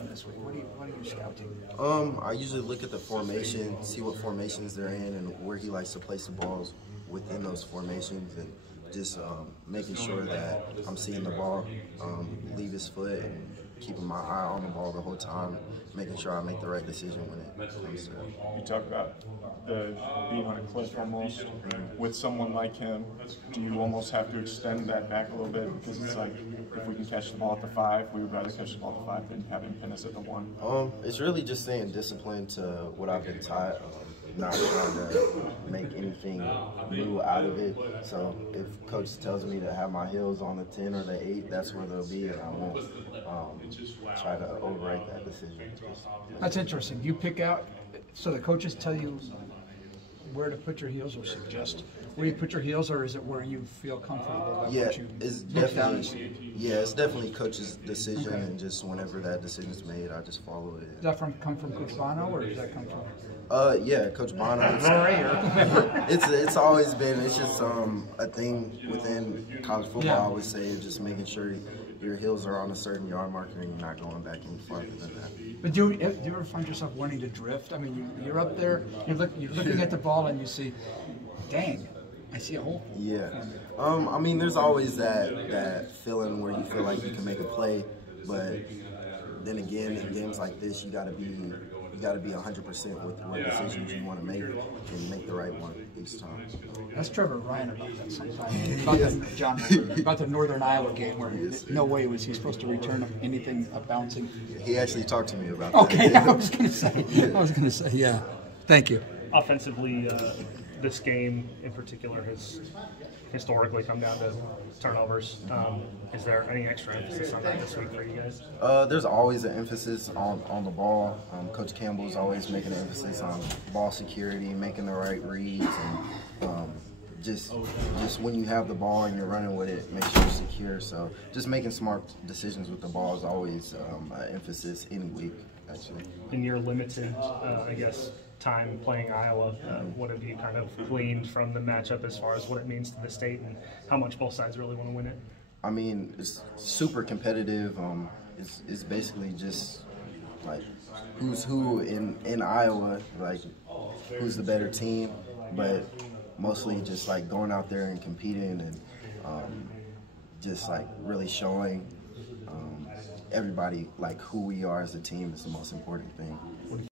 them this week? What are you scouting? I usually look at the formation, see what formations they're in, and where he likes to place the balls within those formations, and just making sure that I'm seeing the ball leave his foot and keeping my eye on the ball the whole time, making sure I make the right decision when it comes to it. You talk about being on a cliff almost. With someone like him, do you almost have to extend that back a little bit? Because it's like, if we can catch the ball at the 5, we would rather catch the ball at the 5 than have him pin us at the 1. It's really just staying disciplined to what I've been taught. Not trying to make anything new out of it. So if coach tells me to have my heels on the 10 or the 8, that's where they'll be, and I won't try to override that decision. That's interesting. You pick out, so the coaches tell you where to put your heels or suggest where you put your heels, or is it where you feel comfortable about what you it's definitely coach's decision, and just whenever that decision's made, I just follow it. Does that come from Coach Bono, or does that come from? Yeah, Coach Bono. It's always been. It's just a thing within college football. Yeah. I would say, just making sure your heels are on a certain yard marker and you're not going back any farther than that. But do you ever find yourself wanting to drift? I mean, you're up there, you're looking at the ball, and you see, dang, I see a hole. Yeah. I mean, there's always that feeling where you feel like you can make a play, but then again, in games like this, you got to be 100% with what decisions you want to make and make the right one each time. That's Trevor Ryan about that sometimes. About the Northern Iowa game where no way was he supposed to return anything bouncing. He actually talked to me about that. Okay, I was going to say, yeah. Thank you. Offensively, this game in particular has historically come down to turnovers. Is there any extra emphasis on that this week for you guys? There's always an emphasis on the ball. Coach Campbell's always making an emphasis on ball security, making the right reads, and just when you have the ball and you're running with it, make sure you're secure. So just making smart decisions with the ball is always an emphasis any week, actually. In your limited, I guess, time playing Iowa, what have you kind of gleaned from the matchup as far as what it means to the state and how much both sides really want to win it? I mean, it's super competitive. It's basically just like who's who in Iowa, like who's the better team, but mostly just like going out there and competing and just like really showing everybody like who we are as a team is the most important thing.